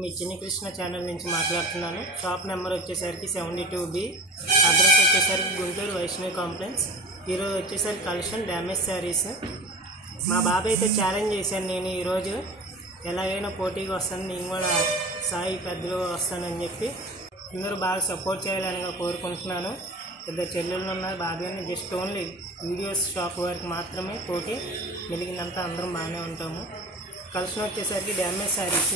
మీ Chinni Krishna channel నుంచి మాట్లాడుతున్నాను. Shop number వచ్చేసరికి 72B, అడ్రస్ వచ్చేసరికి గుంటూరు వైష్ణవి కాంప్లెక్స్. ఈరోజు వచ్చేసరికి కలెక్షన్ డ్యామేజ్ శారీస్. మా బాబాయ్ అయితే ఛాలెంజ్ చేశాను, నేను ఈరోజు ఎలాగైనా పోటీకి వస్తాను, నేను కూడా సాయి పెద్దలు వస్తానని చెప్పి అందరూ బాగా సపోర్ట్ చేయాలని కోరుకుంటున్నాను. పెద్ద చెల్లెళ్ళు ఉన్నారు, బాబాయ్ని జస్ట్ ఓన్లీ వీడియోస్ షాప్ వరకు మాత్రమే పోటీ, మిగిలినంతా అందరం బాగానే ఉంటాము. కలెక్షన్ వచ్చేసరికి డ్యామేజ్ శారీస్.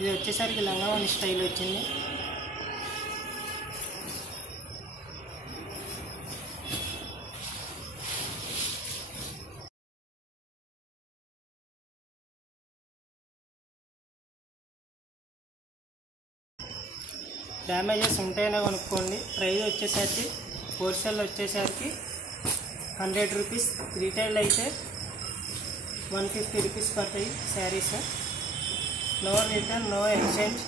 ఇది వచ్చేసరికి లంగావని స్టైల్ వచ్చింది. డ్యామేజెస్ ఉంటేనే కొనుక్కోండి. ప్రైస్ వచ్చేసరికి హోల్సేల్ వచ్చేసరికి 100 రూపీస్, రీటైల్ అయితే 150 రూపీస్ పడతాయి saris. No return, no exchange.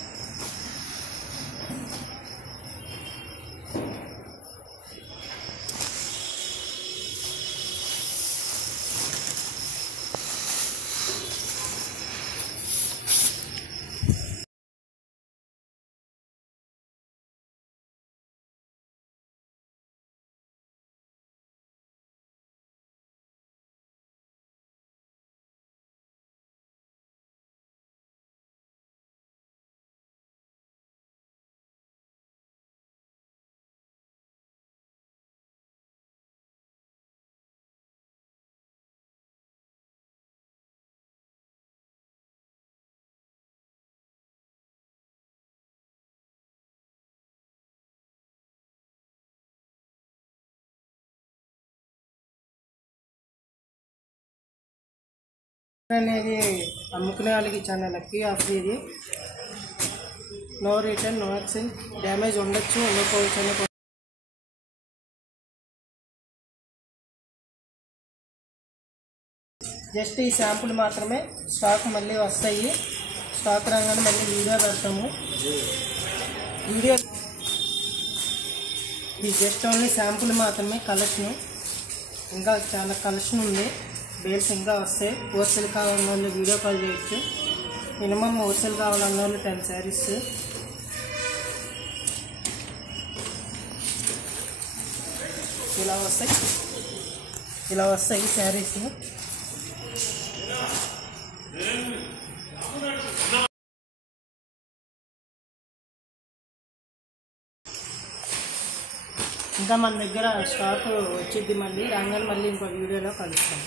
అనేది అమ్ముకునే వాళ్ళకి చాలా లక్కీ ఆఫర్ ఇది. No return, no exchange. Damage ఉండొచ్చు, ఉండకపోవచ్చు. జస్ట్ ఈ శాంపుల్ మాత్రమే, స్టాక్ మళ్ళీ వస్తాయి. స్టాక్ రాగానే మళ్ళీ వీడియో పెడతాము. వీడియో ఇది జస్ట్ ఓన్లీ శాంపుల్ మాత్రమే. కలెక్షన్ ఇంకా చాలా కలెక్షన్ ఉంది. బేల్స్ ఇంకా వస్తాయి. హోల్సేల్ కావాలన్న వాళ్ళు వీడియో కాల్ చేయొచ్చు. మినిమం హోల్సేల్ కావాలన్న వాళ్ళు 10 శారీస్. ఇలా వస్తాయి శారీస్. ఇంకా మన దగ్గర స్టాక్ వచ్చింది. మళ్ళీ రాగానే మళ్ళీ ఇంకో వీడియోలో కలుస్తాం.